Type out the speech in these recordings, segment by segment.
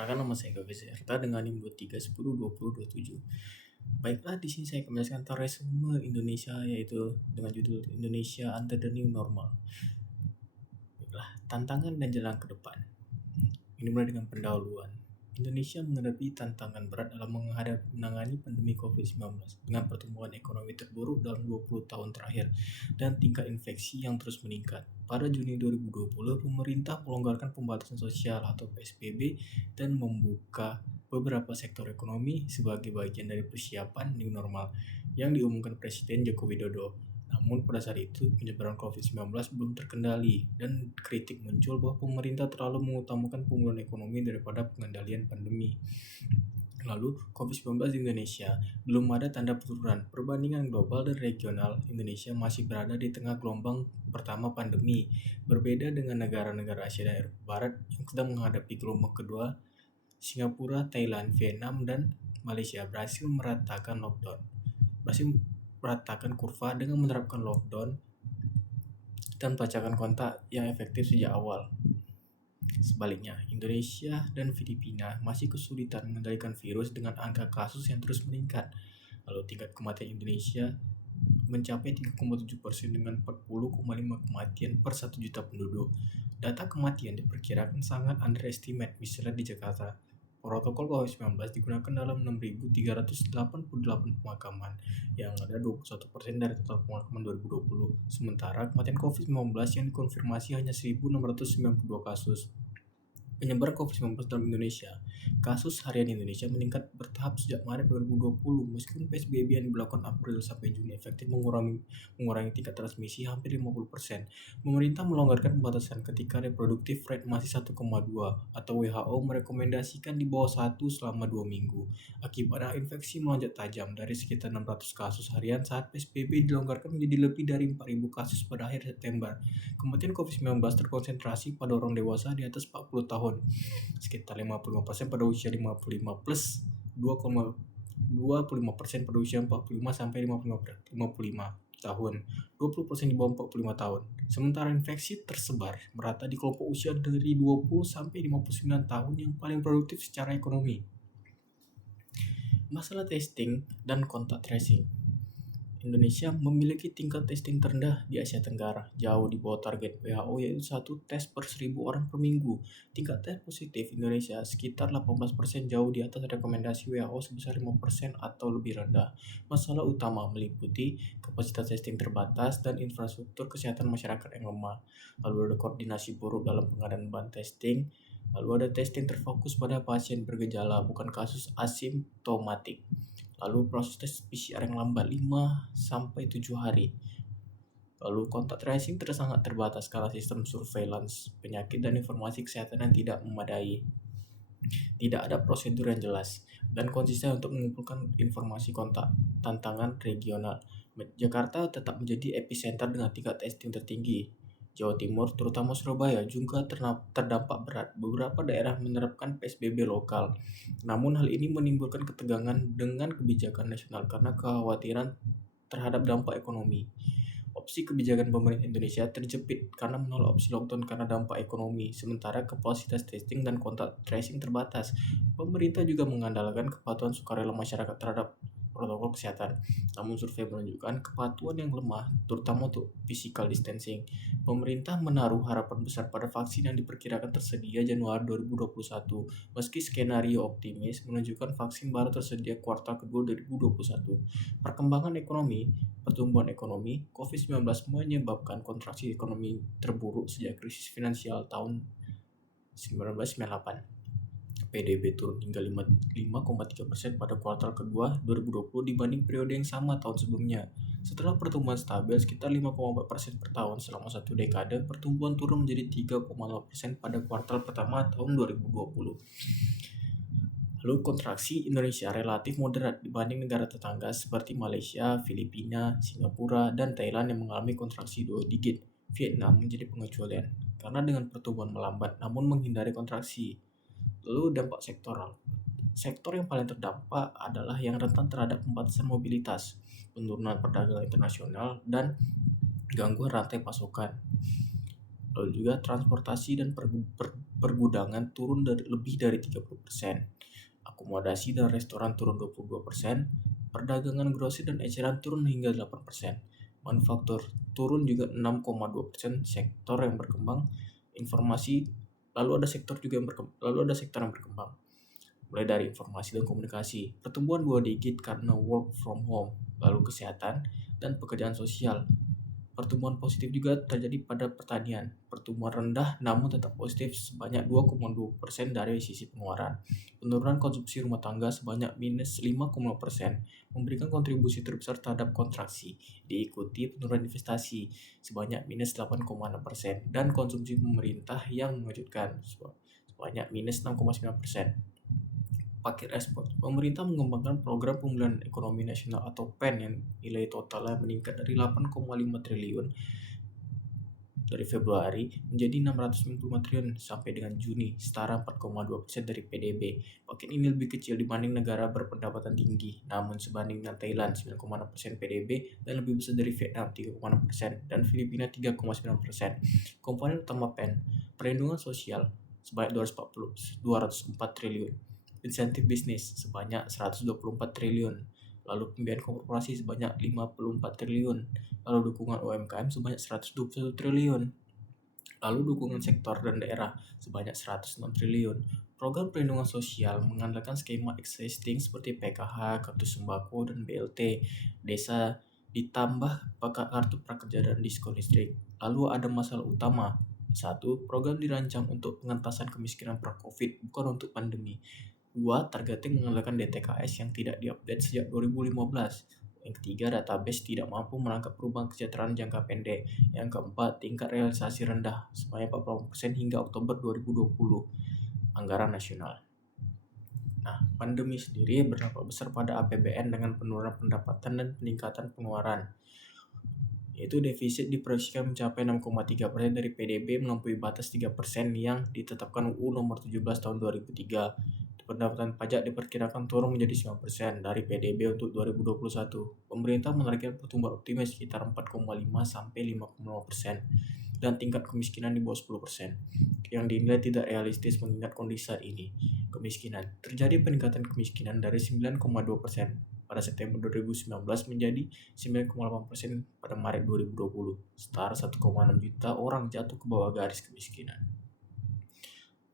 Perkenalkan nama saya Gavi Serta dengan NIM 23102027. Baiklah, di sini saya akan menjelaskan tentang resume Indonesia, yaitu dengan judul Indonesia Under the New Normal. Baiklah, tantangan dan jalan ke depan. Ini mulai dengan pendahuluan. Indonesia menghadapi tantangan berat dalam menangani pandemi COVID-19 dengan pertumbuhan ekonomi terburuk dalam 20 tahun terakhir dan tingkat infeksi yang terus meningkat. Pada Juni 2020, pemerintah melonggarkan pembatasan sosial atau PSBB dan membuka beberapa sektor ekonomi sebagai bagian dari persiapan new normal yang diumumkan Presiden Joko Widodo. Namun pada saat itu penyebaran COVID-19 belum terkendali dan kritik muncul bahwa pemerintah terlalu mengutamakan pemulihan ekonomi daripada pengendalian pandemi. Lalu COVID-19 di Indonesia belum ada tanda penurunan. Perbandingan global dan regional, Indonesia masih berada di tengah gelombang pertama pandemi. Berbeda dengan negara-negara Asia dan Eropa Barat yang sedang menghadapi gelombang kedua, Singapura, Thailand, Vietnam, dan Malaysia berhasil meratakan kurva dengan menerapkan lockdown dan pelacakan kontak yang efektif sejak awal. Sebaliknya, Indonesia dan Filipina masih kesulitan mengendalikan virus dengan angka kasus yang terus meningkat. Lalu tingkat kematian Indonesia mencapai 3,7% dengan 40,5 kematian per 1 juta penduduk. Data kematian diperkirakan sangat underestimate, misalnya di Jakarta. Protokol COVID-19 digunakan dalam 6.388 pemakaman, yang ada 21% dari total pemakaman 2020. Sementara kematian COVID-19 yang dikonfirmasi hanya 1.692 kasus. Penyebaran COVID-19 dalam Indonesia. Kasus harian Indonesia meningkat bertahap sejak Maret 2020, meskipun PSBB yang diberlakukan April sampai Juni efektif mengurangi tingkat transmisi hampir 50%. Pemerintah melonggarkan pembatasan ketika reproductive rate masih 1,2 atau WHO merekomendasikan di bawah 1 selama 2 minggu. Akibatnya infeksi melonjak tajam dari sekitar 600 kasus harian saat PSBB dilonggarkan menjadi lebih dari 4.000 kasus pada akhir September. Kematian COVID-19 terkonsentrasi pada orang dewasa di atas 40 tahun, sekitar 55% pada usia 55 plus 2,25% pada usia 45 sampai 55 tahun, 20% di bawah 45 tahun. Sementara infeksi tersebar merata di kelompok usia dari 20 sampai 59 tahun yang paling produktif secara ekonomi. Masalah testing dan kontak tracing. Indonesia memiliki tingkat testing terendah di Asia Tenggara, jauh di bawah target WHO yaitu 1 tes per 1.000 orang per minggu. Tingkat tes positif Indonesia sekitar 18%, jauh di atas rekomendasi WHO sebesar 5% atau lebih rendah. Masalah utama meliputi kapasitas testing terbatas dan infrastruktur kesehatan masyarakat yang lemah. Lalu ada koordinasi buruk dalam pengadaan bahan testing. Lalu ada testing terfokus pada pasien bergejala, bukan kasus asimptomatik. Lalu proses tes PCR yang lambat 5-7 hari. Lalu kontak tracing sangat terbatas karena sistem surveillance penyakit dan informasi kesehatan yang tidak memadai. Tidak ada prosedur yang jelas dan konsisten untuk mengumpulkan informasi kontak. Tantangan regional. Jakarta tetap menjadi epicenter dengan tingkat testing tertinggi. Jawa Timur, terutama Surabaya, juga terdampak berat. Beberapa daerah menerapkan PSBB lokal. Namun hal ini menimbulkan ketegangan dengan kebijakan nasional karena kekhawatiran terhadap dampak ekonomi. Opsi kebijakan pemerintah Indonesia terjepit karena menolak opsi lockdown karena dampak ekonomi, sementara kapasitas testing dan kontak tracing terbatas. Pemerintah juga mengandalkan kepatuhan sukarela masyarakat terhadap protokol kesehatan. Namun survei menunjukkan kepatuhan yang lemah, terutama untuk physical distancing. Pemerintah menaruh harapan besar pada vaksin yang diperkirakan tersedia Januari 2021, meski skenario optimis menunjukkan vaksin baru tersedia kuartal kedua 2021. Perkembangan ekonomi, pertumbuhan ekonomi, COVID-19 menyebabkan kontraksi ekonomi terburuk sejak krisis finansial tahun 1998. PDB turun hingga 5,3% pada kuartal kedua 2020 dibanding periode yang sama tahun sebelumnya. Setelah pertumbuhan stabil sekitar 5,4% per tahun selama satu dekade, pertumbuhan turun menjadi 3,0% pada kuartal pertama tahun 2020. Lalu kontraksi Indonesia relatif moderat dibanding negara tetangga seperti Malaysia, Filipina, Singapura, dan Thailand yang mengalami kontraksi 2 digit. Vietnam menjadi pengecualian karena dengan pertumbuhan melambat namun menghindari kontraksi. Lalu dampak sektoral. Sektor yang paling terdampak adalah yang rentan terhadap pembatasan mobilitas, penurunan perdagangan internasional, dan gangguan rantai pasokan. Lalu juga transportasi dan pergudangan turun lebih dari 30%. Akomodasi dan restoran turun 22%. Perdagangan grosir dan eceran turun hingga 8%. Manufaktur turun juga 6,2%. Sektor yang berkembang informasi, lalu ada sektor yang berkembang. Mulai dari informasi dan komunikasi, pertumbuhan 2 digit karena work from home, lalu kesehatan dan pekerjaan sosial. Pertumbuhan positif juga terjadi pada pertanian. Pertumbuhan rendah namun tetap positif sebanyak 2,2% dari sisi pengeluaran. Penurunan konsumsi rumah tangga sebanyak minus 5,0% memberikan kontribusi terbesar terhadap kontraksi. Diikuti penurunan investasi sebanyak minus 8,6% dan konsumsi pemerintah yang mengejutkan sebanyak minus 6,9%. Paket respon. Pemerintah mengembangkan program pemulihan ekonomi nasional atau PEN yang nilai totalnya meningkat dari 8,5 triliun dari Februari menjadi 695 triliun sampai dengan Juni, setara 4,2% dari PDB. Paket ini lebih kecil dibanding negara berpendapatan tinggi, namun sebanding dengan Thailand 9,6% PDB dan lebih besar dari Vietnam 3,6% dan Filipina 3,9%. Komponen utama PEN, perlindungan sosial sebanyak 204 triliun, insentif bisnis sebanyak 124 triliun, lalu pembiayaan korporasi sebanyak 54 triliun, lalu dukungan UMKM sebanyak 121 triliun, lalu dukungan sektor dan daerah sebanyak 106 triliun. Program perlindungan sosial mengandalkan skema existing seperti PKH, kartu sembako, dan BLT desa ditambah kartu prakerja dan diskon listrik. Lalu ada masalah utama. 1. Program dirancang untuk pengentasan kemiskinan pra-Covid, bukan untuk pandemi. 2. Targeting mengandalkan DTKS yang tidak diupdate sejak 2015. Yang ketiga, database tidak mampu menangkap perubahan kesejahteraan jangka pendek. Yang keempat, tingkat realisasi rendah, sebanyak 40% hingga Oktober 2020. Anggaran nasional. Nah, pandemi sendiri berdampak besar pada APBN dengan penurunan pendapatan dan peningkatan pengeluaran. Yaitu defisit diproyeksikan mencapai 6,3% dari PDB, melampaui batas 3% yang ditetapkan UU Nomor 17 Tahun 2003. Pendapatan pajak diperkirakan turun menjadi 9% dari PDB untuk 2021. Pemerintah menargetkan pertumbuhan optimis sekitar 4,5 sampai 5,5% dan tingkat kemiskinan di bawah 10%, yang dinilai tidak realistis mengingat kondisi saat ini. Kemiskinan. Terjadi peningkatan kemiskinan dari 9,2% pada September 2019 menjadi 9,8% pada Maret 2020. Setara 1,6 juta orang jatuh ke bawah garis kemiskinan.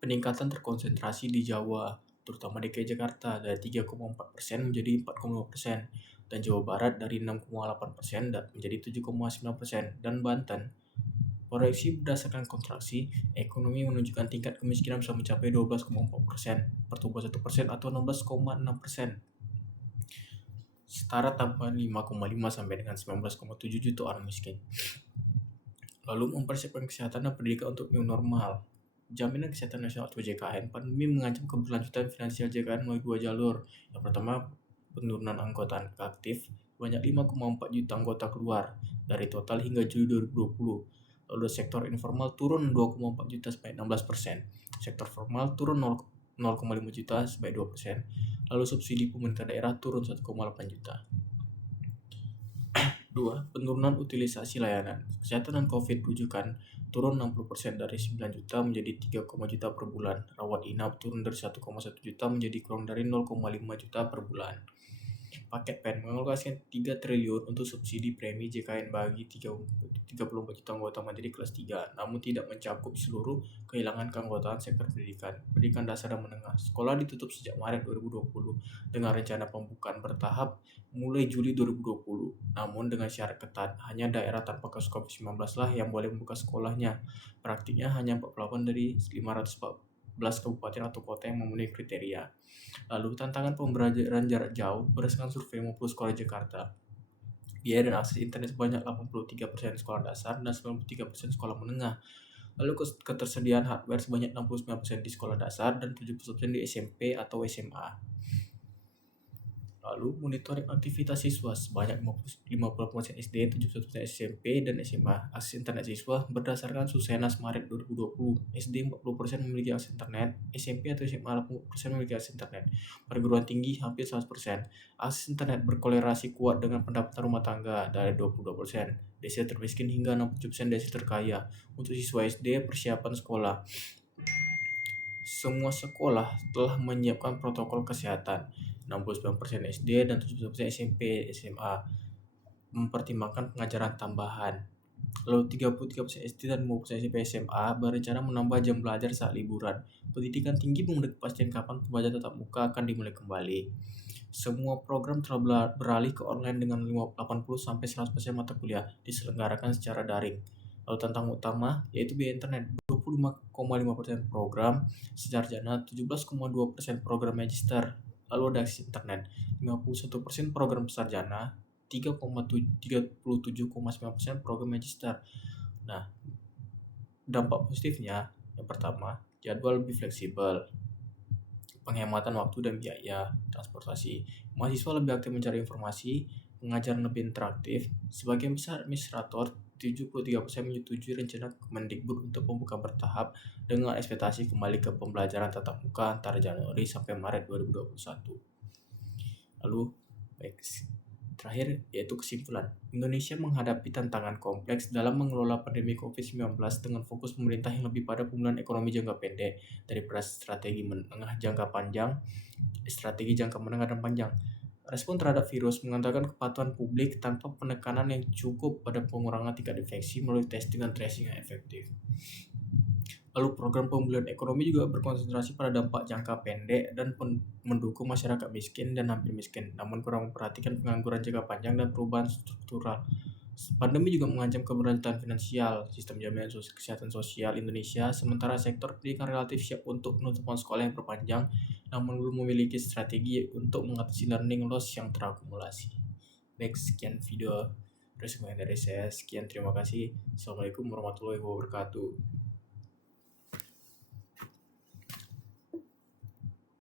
Peningkatan terkonsentrasi di Jawa, terutama DKI Jakarta, dari 3,4% menjadi 4,5%, dan Jawa Barat dari 6,8% menjadi 7,9%, dan Banten. Proyeksi berdasarkan kontraksi ekonomi menunjukkan tingkat kemiskinan bisa mencapai 12,4%, pertumbuhan 1% atau 16,6%. Setara tambahan 5,5 sampai dengan 19,7 juta orang miskin. Lalu mempersiapkan kesehatan dan pendidikan untuk new normal. Jaminan Kesehatan Nasional atau JKN, pandemi mengancam keberlanjutan finansial JKN melalui 2 jalur. Yang pertama, penurunan anggota aktif, banyak 5,4 juta anggota keluar dari total hingga Juli 2020. Lalu sektor informal turun 2,4 juta sebanyak 16%. Sektor formal turun 0,5 juta sebanyak 2%. Lalu subsidi pemerintah daerah turun 1,8 juta. 2. Penurunan utilisasi layanan kesehatan dan COVID rujukan turun 60% dari 9 juta menjadi 3, juta per bulan. Rawat inap turun dari 1,1 juta menjadi kurang dari 0,5 juta per bulan. Paket PEN mengalokasikan 3 triliun untuk subsidi premi JKN bagi 34 juta anggota mandiri kelas 3, namun tidak mencakup seluruh kehilangan keanggotaan sektor pendidikan dasar dan menengah. Sekolah ditutup sejak Maret 2020 dengan rencana pembukaan bertahap mulai Juli 2020. Namun dengan syarat ketat, hanya daerah tanpa kasus COVID-19 lah yang boleh membuka sekolahnya. Praktiknya hanya 48 dari 514 kabupaten atau kota yang memenuhi kriteria. Lalu tantangan pembelajaran jarak jauh berdasarkan survei 50 sekolah Jakarta. Biaya dan akses internet sebanyak 83% sekolah dasar dan 93% sekolah menengah. Lalu ketersediaan hardware sebanyak 69% di sekolah dasar dan 70% di SMP atau SMA. Lalu monitoring aktivitas siswa sebanyak 50% SD, 71% SMP, dan SMA. Akses internet siswa berdasarkan Susenas Maret 2020. SD 40% memiliki akses internet, SMP atau SMA 80% memiliki akses internet. Perguruan tinggi hampir 100%. Akses internet berkolerasi kuat dengan pendapatan rumah tangga dari 22%. Desa termiskin hingga 67% desa terkaya. Untuk siswa SD, persiapan sekolah. Semua sekolah telah menyiapkan protokol kesehatan. 69% SD dan 71% SMP, SMA mempertimbangkan pengajaran tambahan. Lalu 33% SD dan 50% SMP, SMA berencana menambah jam belajar saat liburan. Pendidikan tinggi memberi kepastian kapan pembelajaran tatap muka akan dimulai kembali. Semua program telah beralih ke online dengan 80-100% mata kuliah diselenggarakan secara daring. Lalu tantangan utama yaitu biaya internet. 25,5% program sarjana, 17,2% program magister. Lalu ada akses internet. 51% program sarjana, 37,9% program magister. Nah, dampak positifnya yang pertama, jadwal lebih fleksibel, penghematan waktu dan biaya transportasi. Mahasiswa lebih aktif mencari informasi, pengajaran lebih interaktif. Sebagian besar administrator 73% menyetujui rencana Kemendikbud untuk pembukaan bertahap dengan ekspektasi kembali ke pembelajaran tatap muka antara Januari sampai Maret 2021. Lalu, baik, terakhir yaitu kesimpulan. Indonesia menghadapi tantangan kompleks dalam mengelola pandemi COVID-19 dengan fokus pemerintah yang lebih pada pemulihan ekonomi jangka pendek daripada strategi jangka menengah dan panjang. Respon terhadap virus mengandalkan kepatuhan publik tanpa penekanan yang cukup pada pengurangan tingkat infeksi melalui testing dan tracing yang efektif. Lalu program pemulihan ekonomi juga berkonsentrasi pada dampak jangka pendek dan mendukung masyarakat miskin dan hampir miskin, namun kurang memperhatikan pengangguran jangka panjang dan perubahan struktural. Pandemi juga mengancam keberlanjutan finansial, sistem jaminan kesehatan sosial Indonesia, sementara sektor pendidikan relatif siap untuk penutupan sekolah yang berpanjang, namun belum memiliki strategi untuk mengatasi learning loss yang terakumulasi. Baik, sekian video resume dari saya. Sekian, terima kasih. Assalamualaikum warahmatullahi wabarakatuh.